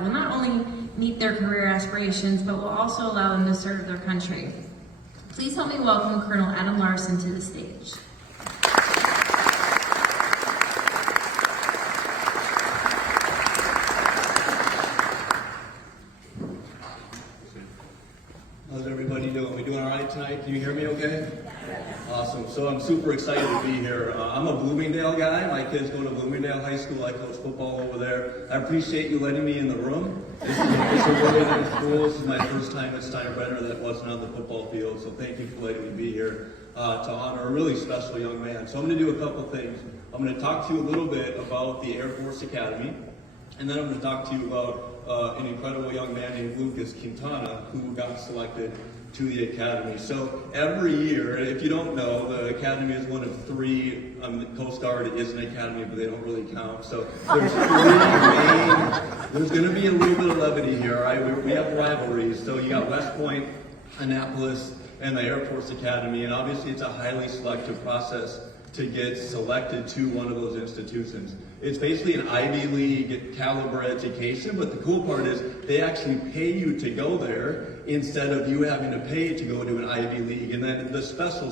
will not only meet their career aspirations, but will also allow them to serve their country. Please help me welcome Colonel Adam Larson to the stage. How's everybody doing? We doing all right tonight? Can you hear me okay? Awesome. So I'm super excited to be here. I'm a Bloomingdale guy. My kids go to Bloomingdale High School. I coach football over there. I appreciate you letting me in the room. It's a really nice school. This is my first time at Steinbrenner that wasn't on the football field. So thank you for letting me be here to honor a really special young man. So I'm going to do a couple things. I'm going to talk to you a little bit about the Air Force Academy. And then I'm going to talk to you about an incredible young man named Lucas Quintana who got selected to the Academy. So every year, if you don't know, the Academy is one of three. The Coast Guard is an academy, but they don't really count. So there's there's going to be a little bit of levity here, all right? We have rivalries. So you got West Point, Annapolis, and the Air Force Academy. And obviously it's a highly selective process to get selected to one of those institutions. It's basically an Ivy League caliber education, but the cool part is they actually pay you to go there instead of you having to pay to go to an Ivy League. And then the special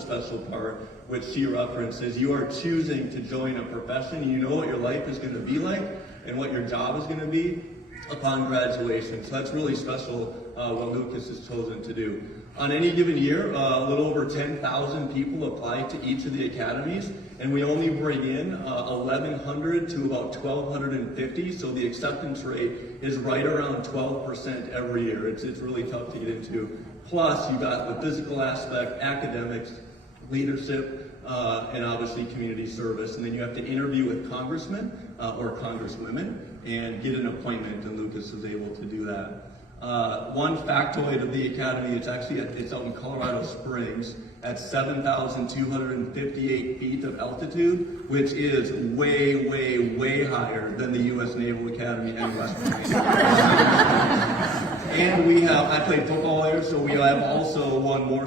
part, which she references, you are choosing to join a profession. You know what your life is going to be like and what your job is going to be upon graduation. So that's really special what Lucas has chosen to do. On any given year, a little over 10,000 people apply to each of the academies, and we only bring in 1,100 to about 1,250, so the acceptance rate is right around 12% every year. It's really tough to get into. Plus, you've got the physical aspect, academics, leadership, and obviously community service. And then you have to interview with congressmen or congresswomen and get an appointment, and Lucas was able to do that. One factoid of the Academy, it's out in Colorado Springs at 7,258 feet of altitude, which is way, way, way higher than the U.S. Naval Academy and West Point. And I played football there, so we have also won more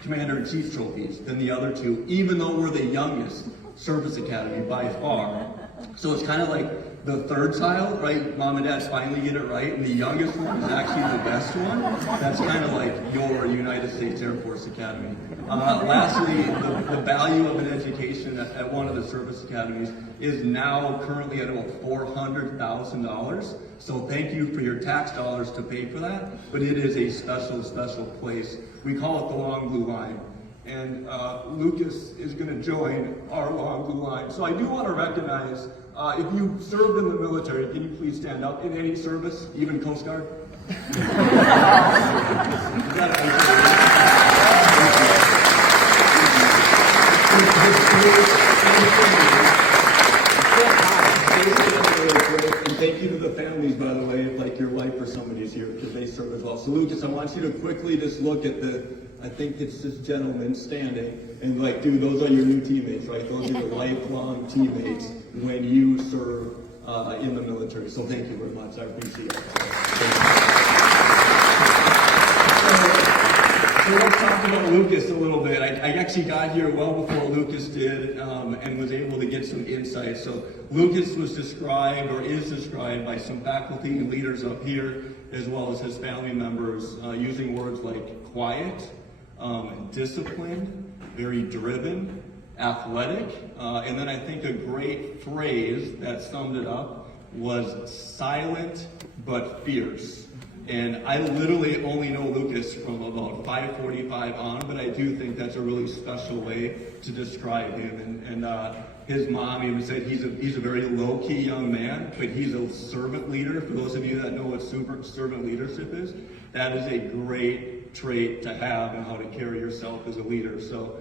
Commander-in-Chief trophies than the other two, even though we're the youngest service academy by far. So it's kind of like the third child, right? Mom and dad finally get it right, and the youngest one is actually the best one. That's kind of like your United States Air Force Academy. Lastly, the value of an education at one of the service academies is now currently at about $400,000. So thank you for your tax dollars to pay for that, but it is a special, special place. We call it the Long Blue Line. And Lucas is going to join our Long Blue Line. So I do want to recognize, if you served in the military, can you please stand up in any service, even Coast Guard? And thank you to the families, by the way, like your wife or somebody's here, because they serve as well. So Lucas, I want you to quickly just look at I think it's this gentleman standing, and like, dude, those are your new teammates, right? Those are your lifelong teammates when you serve in the military. So thank you very much. I appreciate it. So let's talk about Lucas a little bit. I actually got here well before Lucas did and was able to get some insight. So Lucas was described, or is described, by some faculty and leaders up here, as well as his family members, using words like quiet, disciplined, very driven, athletic, and then I think a great phrase that summed it up was silent but fierce. And I literally only know Lucas from about 5:45 on, but I do think that's a really special way to describe him. And his mom even said he's a very low-key young man, but he's a servant leader. For those of you that know what servant leadership is, that is a great trait to have and how to carry yourself as a leader. So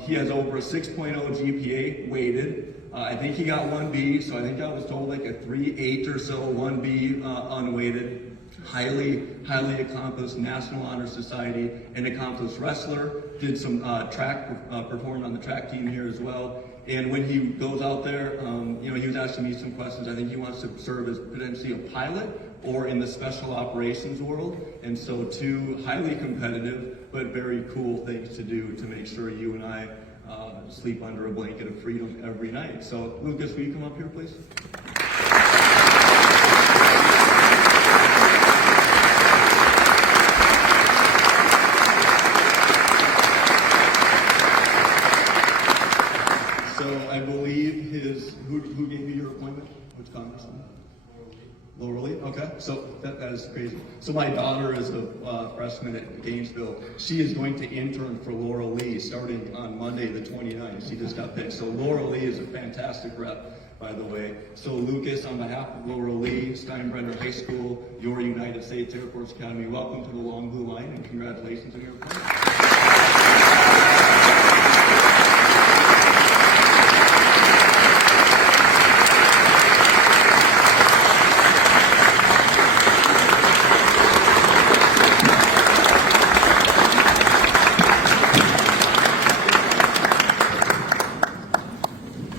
he has over a 6.0 GPA weighted. I think he got 1B, so I think I was told like a 3.8 or so, 1B unweighted. Highly accomplished National Honor Society and accomplished wrestler. Did some performed on the track team here as well. And when he goes out there, he was asking me some questions. I think he wants to serve as potentially a pilot or in the special operations world. And so two highly competitive, but very cool things to do to make sure you and I sleep under a blanket of freedom every night. So Lucas, will you come up here, please? Which congressman? Laura Lee? Okay, so that is crazy. So my daughter is a freshman at Gainesville. She is going to intern for Laura Lee starting on Monday the 29th. She just got picked. So Laura Lee is a fantastic rep, by the way. So Lucas, on behalf of Laura Lee, Steinbrenner High School, your United States Air Force Academy, welcome to the Long Blue Line and congratulations on your appointment.